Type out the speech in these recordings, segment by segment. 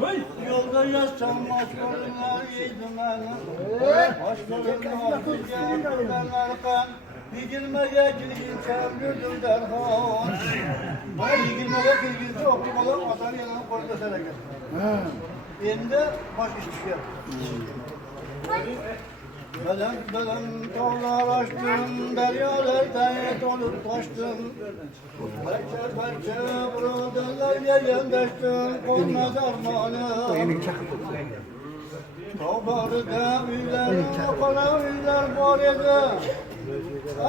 Yolda yazsam başkalarına iyiydim beni. Başkalarına iyiydim ben. Yigirmege kirgince öldürdüm derhal. Bana yigirmege kirgince okumadan atanı yanına koydu sereke. Endi baş iş düşüyor. Belem tağlar açtım, deryalardan olup taştım. Belçe buradanlar yerlendeştim, olmaz armağanım. Tağlarda üyler, kala üyler var idi.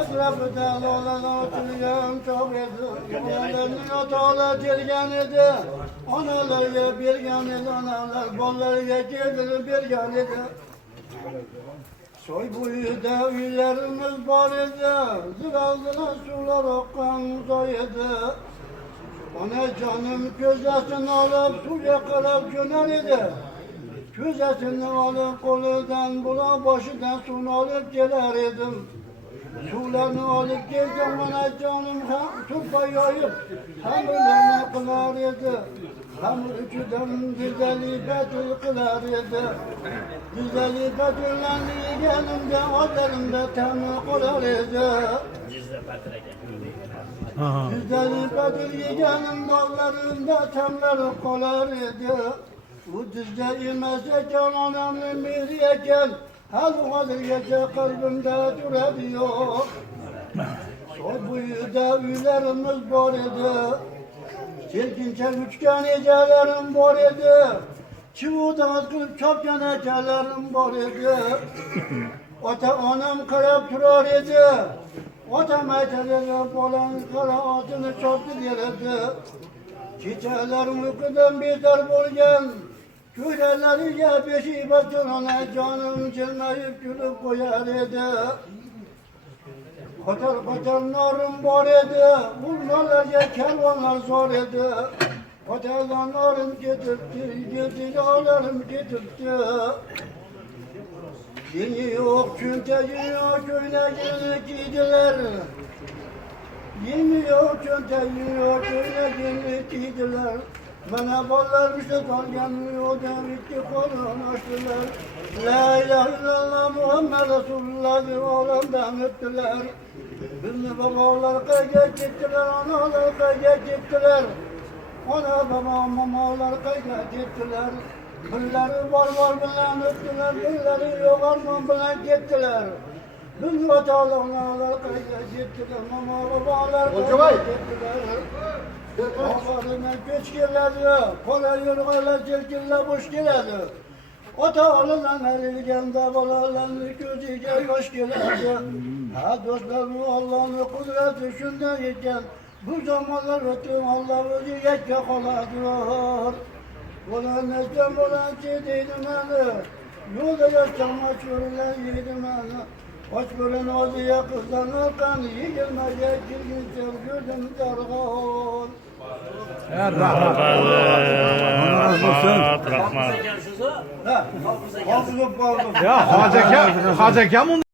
Etrafıdan olan oturuyan çok idi. Onların atalı gelgen idi. Analarıya birgen idi, analar bollarıya geldi birgen idi. Soy boyu devlerimiz var idi, zıraldılar sular okan soydu. Ona canım gözesini alıp suya kırıp göner idi. Gözesini alıp kolundan bula başından sunu alıp gelir idim. Sularını alıp geldim bana canım turpa yayıp hamurlarını kılar idi. Hamur üçüden güzeli betül kılar idi. Güzeli betüllendi yanımda odelimde temi kılar idi. Güzeli betül yanım dallarında temleri kılar idi. Bu düzde imese can anamın miriyken her kadir gece kalbimde durabiliyor. O buyu devlerimiz var idi. Çirkince üçgen ecelerim var idi. Çivudan kılıp çapken ecelerim var idi. Ota anam kırıp durar idi. Ota meteleri bolan kara atını çaptı gelirdi. Çiçeklerim uykudan beter bolgen. Gülerleriyle beşi batırana canım cilmeyip gülüp koyar idi. Kotar kotar narım var idi, burnalarca kervanlar zor idi. Kotardan narım getirtti, getirlarım getirtti. Yeni yok çünteyi yok öyle gelip giydiler. Yeni yok çünteyi yok öyle gelip giydiler. Bana bollarmıştı dalgen o devikti kolunu açtılar. La ilahe illallah Muhammed Resulullah diye oğlandan öptüler. Birini babalar kayga gittiler, analar kayga gittiler. Ana baba mamalar kayga gittiler. Birileri var bilen öptüler, birileri yok armağan bilen gittiler. Bütün vatalarlar kayga gittiler, mama babalar kayga gittiler. Babalarına güç geledi, para yürüyorlar, çirkinler boş geledi. Otağlıdan erilgen davalarla gözüce hoş geledi. Ha dostlar bu Allah'ın kudreti şundan iken, bu zamanlar ötüm Allah özü yek yakaladır. Ulan neslen ulan çiğdiydim beni, yolda yaşama çürülen yedim beni. Hoş görün ozuya kızlanırken, yiyilmeye girgin sevgürdüm dargın. Rahmat. Hafızlık bağlı. Ya Hacı Kemal